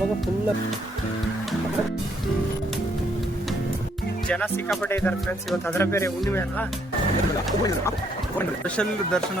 ಭಾಗ ಫುಲ್ ಜನ ಸಿಕ್ಕಾಪಟ್ಟೆ ಇದ್ದಾರೆ ಫ್ರೆಂಡ್ಸ್ ಇವತ್ತು ಅದರ ಬೇರೆ ಹುಣ್ಣಿಮೆ ಅಲ್ವಾ? ಸ್ಪೆಷಲ್ ದರ್ಶನ.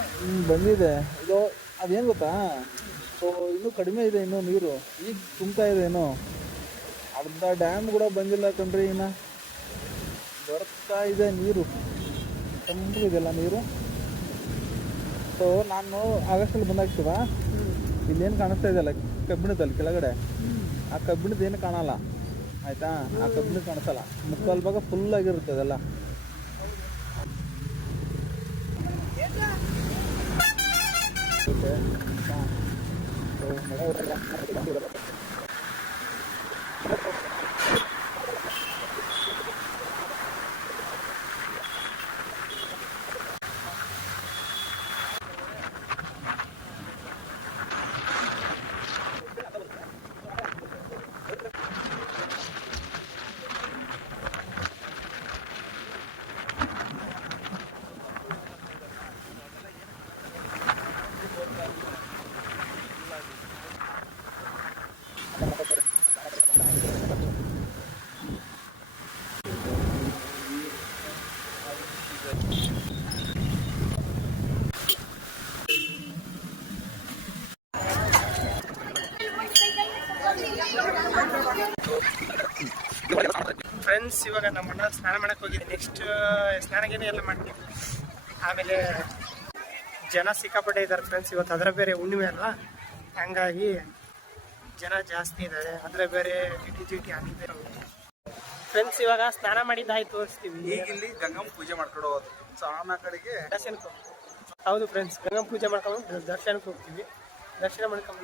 ಬಂದಿದೆ. ಇದು, ಅದೇನು ಗೊತ್ತಾ? ಸೊ ಇನ್ನೂ ಕಡಿಮೆ ಇದೆ ಇನ್ನೂ ನೀರು. ಈಗ ತುಂಬ್ತಾ ಇದೆ ಏನೋ ಅರ್ಧ ಡ್ಯಾಮ್ ಕೂಡ ಬಂದಿಲ್ಲ ಕಣ್ರಿ ಇನ್ನು. ಬರ್ತಾ ಇದೆ ನೀರು. ತುಂಬಿದೆಲ್ಲ ನೀರು. ಸೊ ನಾನು ಆಗಸ್ಟಲ್ಲಿ ಬಂದಾಗ್ತೀವ ಇಲ್ಲೇನು ಕಾಣಿಸ್ತಾ ಇದೆಯಲ್ಲ ಕಬ್ಬಿಣದಲ್ಲಿ ಕೆಳಗಡೆ. ಆ ಕಬ್ಬಿಣದ ಏನು ಕಾಣಲ್ಲ. ಆಯಿತಾ? ಆ ಕಬ್ಬಿಣ ಕಾಣಿಸಲ್ಲ. ಮುಕ್ಕಾಲು ಭಾಗ ಫುಲ್ ಆಗಿರುತ್ತೆ ಅದೆಲ್ಲ. Thank you. ಫ್ರೆಂಡ್ಸ್ ಇವಾಗ ನಮ್ಮಣ್ಣ ಸ್ನಾನ ಮಾಡಕ್ಕೆ ಹೋಗಿದ್ದೆ. ನೆಕ್ಸ್ಟ್ ಸ್ನಾನಗೇನೆ ಎಲ್ಲ ಮಾಡ್ತೀವಿ. ಆಮೇಲೆ ಜನ ಸಿಕ್ಕಾಪಟ್ಟೆ ಇದ್ದಾರೆ ಫ್ರೆಂಡ್ಸ್ ಇವತ್ತು ಅದರ ಬೇರೆ ಹುಣ್ಣಿಮೆ ಅಲ್ವಾ? ಹಂಗಾಗಿ ಜನ ಜಾಸ್ತಿ ಇದ್ದಾರೆ ಅದರ ಬೇರೆ ಜಿಟಿ ಜಿಟಿ ಆಗಿದೆ ಫ್ರೆಂಡ್ಸ್ ಇವಾಗ ಸ್ನಾನ ಮಾಡಿದ್ದಾಯ್ತು ತೋರಿಸ್ತೀವಿ. ಈಗ ಇಲ್ಲಿ ಗಂಗಮ್ಮ ಪೂಜೆ ಮಾಡ್ಕೊಂಡು ಹೋಗೋದು. ಸೊ ಕಡೆಗೆ ದರ್ಶನಕ್ಕೆ ಹೋಗ್ತೀವಿ. ಹೌದು ಫ್ರೆಂಡ್ಸ್ ಗಂಗಮ್ಮ ಪೂಜೆ ಮಾಡ್ಕೊಂಡು ದರ್ಶನಕ್ಕೆ ಹೋಗ್ತೀವಿ. ದರ್ಶನ ಮಾಡ್ಕೊಂಡು